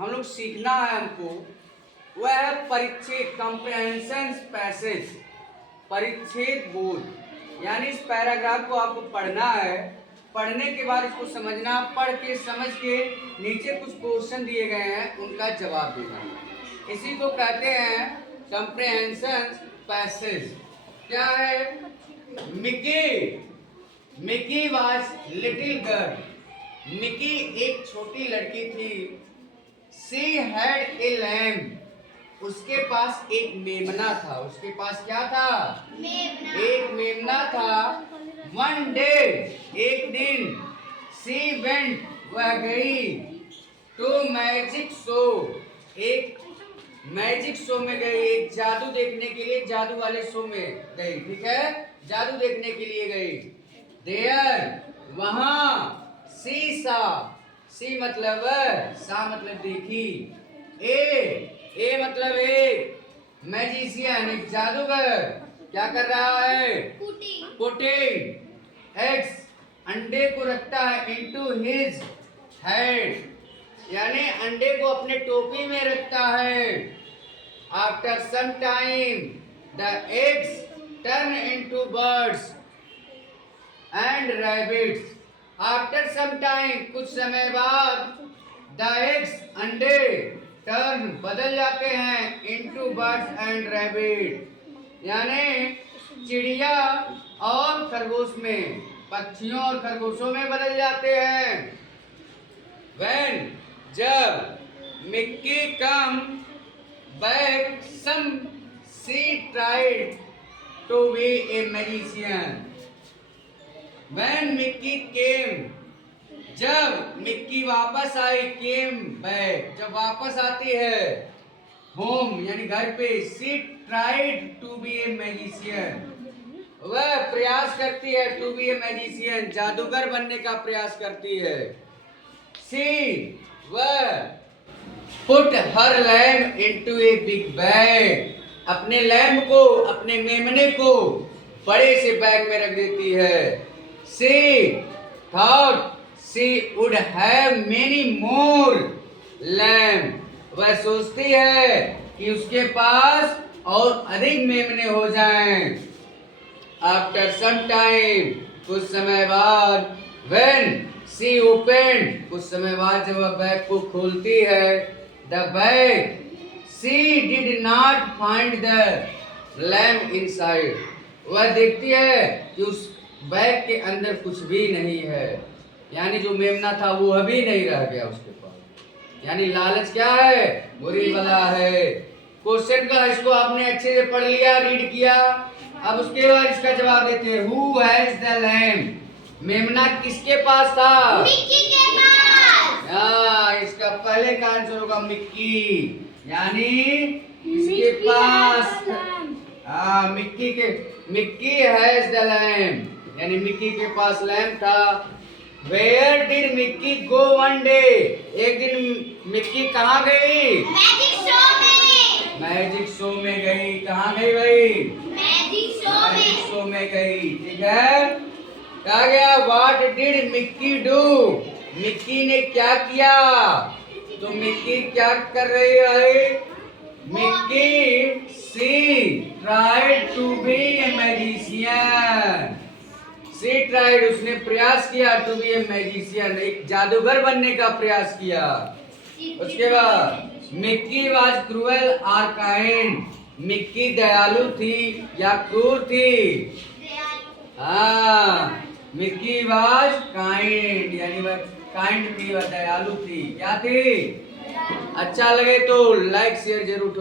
हम लोग सीखना है हमको वह है परिच्छेद, कॉम्प्रिहेंशन पैसेज, परिच्छेद बोध। यानी इस पैराग्राफ को आपको पढ़ना है, पढ़ने के बाद इसको समझना, पढ़ के समझ के नीचे कुछ क्वेश्चन दिए गए हैं उनका जवाब देना। इसी को कहते हैं कॉम्प्रिहेंशन पैसेज। क्या है? Mickey was little girl. Mickey एक छोटी लड़की थी। She had a lamb. उसके पास एक मेमना था। उसके पास क्या था? एक मेमना था। वन डे, एक दिन, शी वेंट, वह गई, टू मैजिक शो, एक मैजिक शो में गई, एक जादू देखने के लिए जादू वाले शो में गई। ठीक है, जादू देखने के लिए गई। देयर, वहां, सी सा, सी मतलब सा मतलब देखी, ए मतलब एक मैजिशियन, एक जादूगर क्या कर रहा है? पुटिंग एग्स, अंडे को रखता है, इनटू हिज हेड, यानी अंडे को अपने टोपी में रखता है। After some time the eggs turn into birds and rabbits. After some time, कुछ समय बाद, द एग्स अंडे टर्न बदल जाते हैं, इनटू बर्ड्स एंड रैबिट, यानी चिड़िया और खरगोश में, पक्षियों और खरगोशों में बदल जाते हैं। When, जब, Mickey come back, some she tried to be a magician. When Mickey came, जब मिक्की वापस आई, came back, जब वापस आती है होम यानी घर पे, she tried to be a magician, वह प्रयास करती है, to be a magician, जादूगर बनने का प्रयास करती है। She, वह, put her lamb into a big bag, अपने लैम्ब को, अपने मेमने को बड़े से बैग में रख देती है। She thought she would have many more lamb, वह सोचती है कि उसके पास और अधिक मेमने हो जाएं। After some time, कुछ समय बाद, when she opened, कुछ समय बाद जब वह बैग को खोलती है, the bag, she did not find the lamb inside, वह देखती है कि उस बैग के अंदर कुछ भी नहीं है, यानी जो मेमना था वो अभी नहीं रह गया उसके पास। यानी लालच क्या है? बुरी बला है। क्वेश्चन का इसको आपने अच्छे से पढ़ लिया, रीड किया, अब उसके बाद इसका जवाब देते हैं। Who has the lamb? मेमना किसके पास था? मिक्की के पास। इसका पहले का आंसर होगा मिक्की, यानी इसके पास। मिक्की हैज द लैम्ब, यानी मिक्की के पास लैम्ब था। Where did Mickey go one day? एक दिन मिक्की कहाँ गई? मैजिक शो में। मैजिक शो में गई। कहाँ गई? मैजिक शो में गई। ठीक है, कहा गया what did Mickey do? Mickey ने क्या किया? तो मिक्की क्या कर रही है? Mickey she tried to be a magician. She tried, उसने प्रयास किया, टू बी ए मैजिशियन, एक जादूगर बनने का प्रयास किया। उसके बाद मिक्की वाज क्रूएल और काइंड, मिक्की दयालु थी या क्रूर थी? मिक्की वाज काइंड, यानी वह काइंड थी, वह दयालु थी। क्या थी? अच्छा लगे तो लाइक शेयर जरूर ठोक।